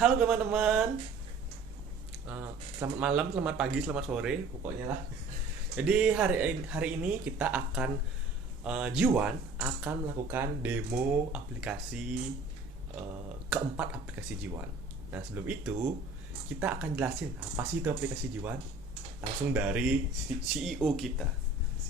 Halo teman-teman. Selamat malam, selamat pagi, selamat sore, pokoknya lah. Jadi hari ini kita akan Jiwan akan melakukan demo aplikasi keempat aplikasi Jiwan. Nah sebelum itu kita akan jelasin apa sih itu aplikasi Jiwan. Langsung dari CEO kita.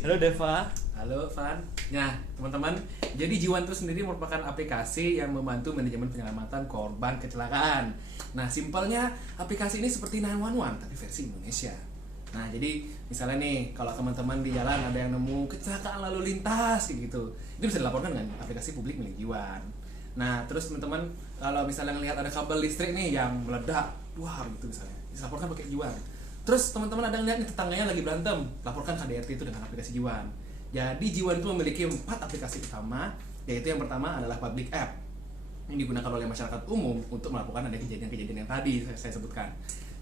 Halo Deva. Halo Van. Nah teman-teman, jadi Jiwan itu sendiri merupakan aplikasi yang membantu manajemen penyelamatan korban kecelakaan. Nah simpelnya aplikasi ini seperti 911 tapi versi Indonesia. Nah jadi misalnya nih kalau teman-teman di jalan ada yang nemu kecelakaan lalu lintas kayak gitu, itu bisa dilaporkan dengan aplikasi publik milik Jiwan. Nah terus teman-teman kalau misalnya ngelihat ada kabel listrik nih yang meledak, wah gitu misalnya, dilaporkan pakai Jiwan. Terus teman-teman ada yang lihat nih tetangganya lagi berantem, laporkan KDRT itu dengan aplikasi Jiwan. Jadi Jiwan itu memiliki 4 aplikasi utama, yaitu yang pertama adalah public app yang digunakan oleh masyarakat umum untuk melakukan ada kejadian-kejadian yang tadi saya sebutkan.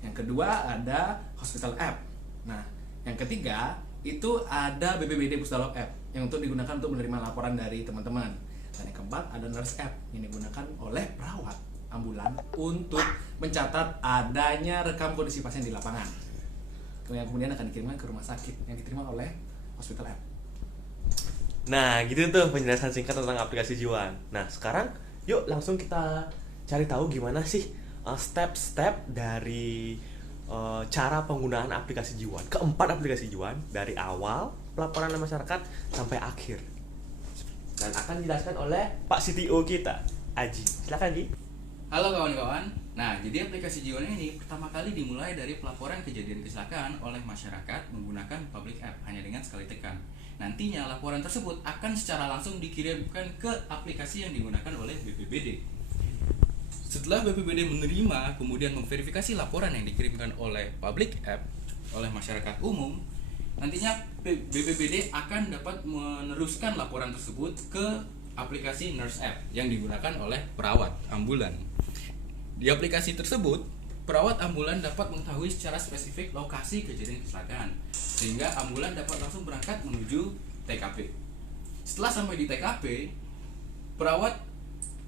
Yang kedua ada hospital app. Nah, yang ketiga itu ada BPBD Pusdalop app yang untuk digunakan untuk menerima laporan dari teman-teman. Dan yang keempat ada nurse app yang digunakan oleh perawat ambulan untuk mencatat adanya rekam kondisi pasien di lapangan. Yang kemudian akan dikirimkan ke rumah sakit yang diterima oleh hospital app. Nah gitu tuh penjelasan singkat tentang aplikasi Jiwan. Nah sekarang yuk langsung kita cari tahu gimana sih step-step dari cara penggunaan aplikasi Jiwan. Keempat aplikasi Jiwan dari awal pelaporan masyarakat sampai akhir. Dan akan dijelaskan oleh Pak CTO kita, Aji. Silakan Ji. Halo kawan-kawan. Nah, jadi aplikasi Jiwan ini pertama kali dimulai dari pelaporan kejadian kecelakaan oleh masyarakat menggunakan public app hanya dengan sekali tekan. Nantinya laporan tersebut akan secara langsung dikirimkan ke aplikasi yang digunakan oleh BPBD. Setelah BPBD menerima, kemudian memverifikasi laporan yang dikirimkan oleh public app oleh masyarakat umum, nantinya BPBD akan dapat meneruskan laporan tersebut ke aplikasi nurse app yang digunakan oleh perawat ambulan. Di aplikasi tersebut, perawat ambulan dapat mengetahui secara spesifik lokasi kejadian kecelakaan, sehingga ambulan dapat langsung berangkat menuju TKP. Setelah sampai di TKP, perawat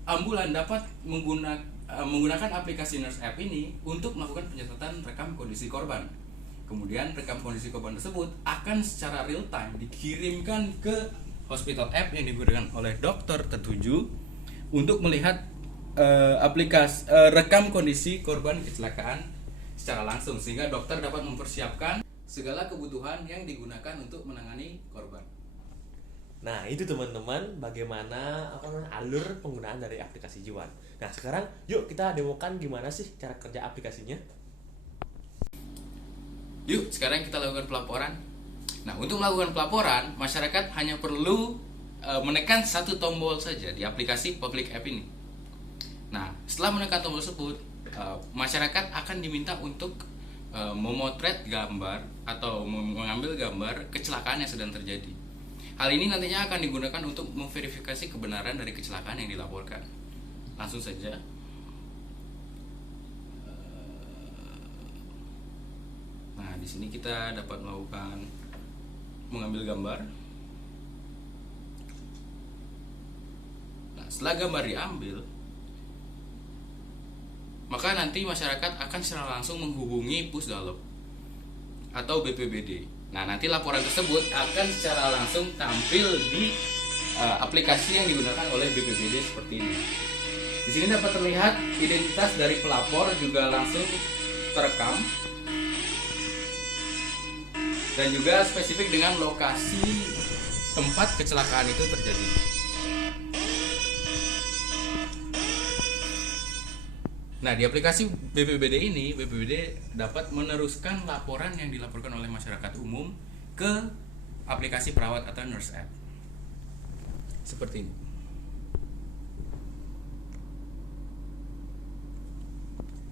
ambulan dapat menggunakan aplikasi nurse app ini untuk melakukan pencatatan rekam kondisi korban. Kemudian rekam kondisi korban tersebut akan secara real time dikirimkan ke hospital app yang digunakan oleh dokter tertuju untuk melihat rekam kondisi korban kecelakaan secara langsung, sehingga dokter dapat mempersiapkan segala kebutuhan yang digunakan untuk menangani korban. Nah itu teman-teman bagaimana alur penggunaan dari aplikasi Jiwan. Nah sekarang yuk kita demokan gimana sih cara kerja aplikasinya. Yuk sekarang kita lakukan pelaporan. Nah untuk melakukan pelaporan, masyarakat hanya perlu menekan satu tombol saja di aplikasi public app ini. Nah, setelah menekan tombol tersebut, masyarakat akan diminta untuk memotret gambar atau mengambil gambar kecelakaan yang sedang terjadi. Hal ini nantinya akan digunakan untuk memverifikasi kebenaran dari kecelakaan yang dilaporkan. Langsung saja. Nah, di sini kita dapat mengambil gambar. Nah, setelah gambar diambil, maka nanti masyarakat akan secara langsung menghubungi Pusdalop atau BPBD. Nah, nanti laporan tersebut akan secara langsung tampil di aplikasi yang digunakan oleh BPBD seperti ini. Di sini dapat terlihat identitas dari pelapor juga langsung terekam dan juga spesifik dengan lokasi tempat kecelakaan itu terjadi. Nah, di aplikasi BPBD ini, BPBD dapat meneruskan laporan yang dilaporkan oleh masyarakat umum ke aplikasi perawat atau nurse app. Seperti ini.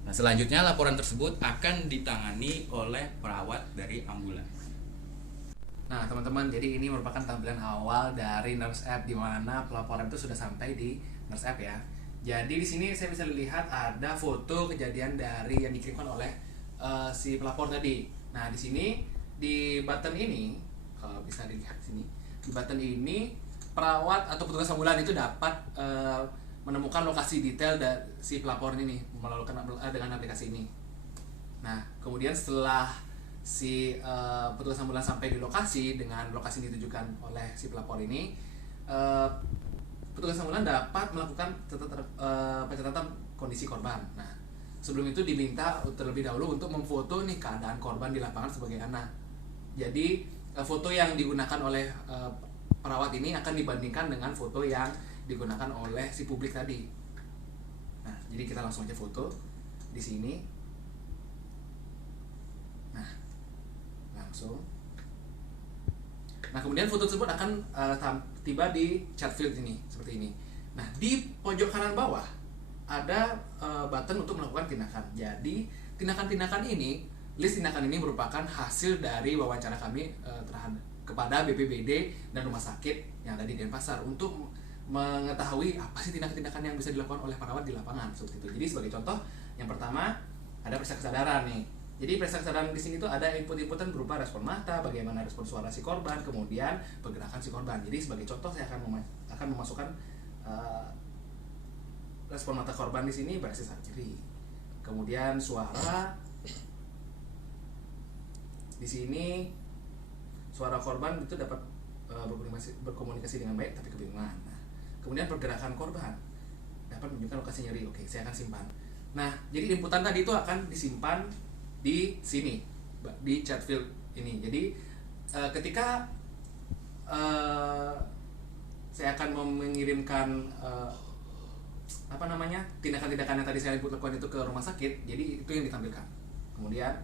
Nah, selanjutnya laporan tersebut akan ditangani oleh perawat dari ambulan. Nah teman-teman, jadi ini merupakan tampilan awal dari nurse app di mana pelaporan itu sudah sampai di nurse app ya. Jadi di sini saya bisa lihat ada foto kejadian dari yang dikirimkan oleh si pelapor tadi. Nah di sini di button ini, kalau bisa dilihat sini, di button ini perawat atau petugas ambulan itu dapat menemukan lokasi detail dari si pelapor ini melalui dengan aplikasi ini. Nah, kemudian setelah si petugas ambulans sampai di lokasi dengan lokasi yang ditujukan oleh si pelapor ini, petugas ambulans dapat melakukan pencatatan kondisi korban. Nah, sebelum itu diminta terlebih dahulu untuk memfoto nih keadaan korban di lapangan sebagaimana. Jadi foto yang digunakan oleh perawat ini akan dibandingkan dengan foto yang digunakan oleh si publik tadi. Nah, jadi kita langsung aja foto di sini. Nah, langsung. Nah, kemudian foto tersebut akan tiba di chat field ini seperti ini. Nah, di pojok kanan bawah ada button untuk melakukan tindakan. Jadi tindakan-tindakan ini, list tindakan ini merupakan hasil dari wawancara kami kepada BPBD dan rumah sakit yang ada di Denpasar untuk mengetahui apa sih tindakan-tindakan yang bisa dilakukan oleh perawat di lapangan seperti itu. Jadi sebagai contoh, yang pertama ada periksa kesadaran nih. Jadi periksa kesadaran di sini tuh ada input-inputan berupa respon mata, bagaimana respon suara si korban, kemudian pergerakan si korban. Jadi sebagai contoh saya akan memasukkan respon mata korban di sini berbasis kiri. Kemudian suara di sini, suara korban itu dapat berkomunikasi dengan baik tapi kebingungan. Nah, kemudian pergerakan korban dapat menunjukkan lokasi nyeri. Oke, saya akan simpan. Nah, jadi inputan tadi itu akan disimpan di sini, di chat field ini. Jadi ketika saya akan mengirimkan tindakan-tindakan yang tadi saya lakukan itu ke rumah sakit, jadi itu yang ditampilkan. Kemudian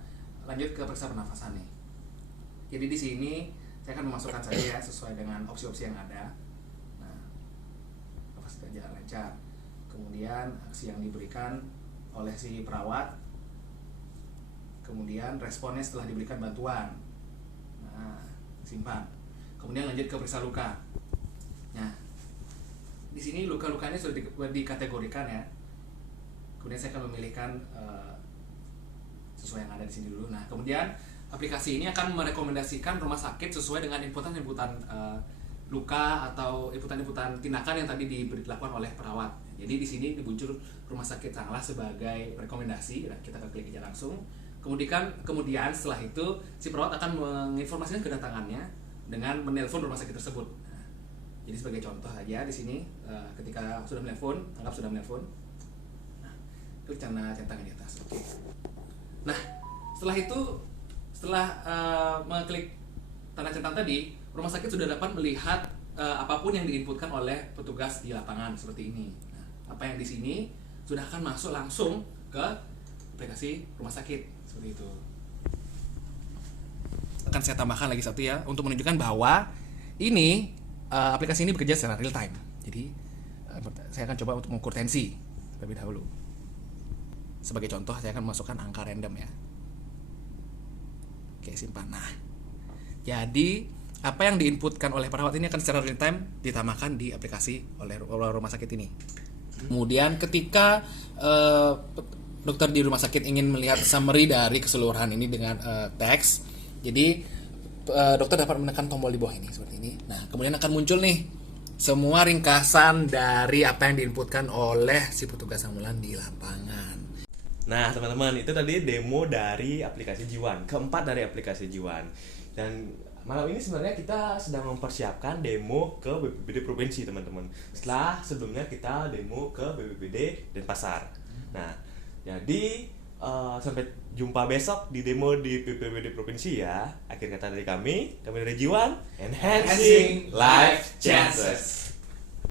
lanjut ke periksa pernafasan nih. Jadi di sini saya akan memasukkan saja ya sesuai dengan opsi-opsi yang ada. Nah, nafas berjalan lancar. Kemudian aksi yang diberikan oleh si perawat. Kemudian responnya setelah diberikan bantuan. Nah, simpan. Kemudian lanjut ke periksa luka. Nah, di sini luka-lukanya sudah dikategorikan ya. Kemudian saya akan memilihkan sesuai yang ada di sini dulu. Nah, kemudian aplikasi ini akan merekomendasikan rumah sakit sesuai dengan inputan-inputan luka atau inputan-inputan tindakan yang tadi dilakukan oleh perawat. Jadi di sini muncul rumah sakit Sanglah sebagai rekomendasi. Nah, kita akan klik aja langsung. Kemudian setelah itu si perawat akan menginformasikan kedatangannya dengan menelpon rumah sakit tersebut. Nah, jadi sebagai contoh aja di sini ketika sudah menelpon, anggap sudah menelpon. Nah, klik tanda centangnya di atas. Oke. Nah, setelah mengklik tanda centang tadi, rumah sakit sudah dapat melihat apapun yang diinputkan oleh petugas di lapangan seperti ini. Nah, apa yang di sini sudah akan masuk langsung ke aplikasi rumah sakit seperti itu. Akan saya tambahkan lagi satu ya untuk menunjukkan bahwa ini aplikasi ini bekerja secara real time. Jadi saya akan coba untuk mengukur tensi terlebih dahulu. Sebagai contoh saya akan memasukkan angka random ya. Oke, simpan. Nah, jadi apa yang diinputkan oleh perawat ini akan secara real time ditambahkan di aplikasi oleh rumah sakit ini. Kemudian ketika dokter di rumah sakit ingin melihat summary dari keseluruhan ini dengan teks, jadi dokter dapat menekan tombol di bawah ini seperti ini. Nah, kemudian akan muncul nih semua ringkasan dari apa yang diinputkan oleh si petugas ambulan di lapangan. Nah, teman-teman, itu tadi demo dari aplikasi Jiwan, keempat dari aplikasi Jiwan. Dan malam ini sebenarnya kita sedang mempersiapkan demo ke BPBD Provinsi, teman-teman. Setelah sebelumnya kita demo ke BPBD Denpasar. Nah, jadi sampai jumpa besok di demo di BPBD Provinsi ya. Akhir kata dari kami dari Jiwan, enhancing life chances.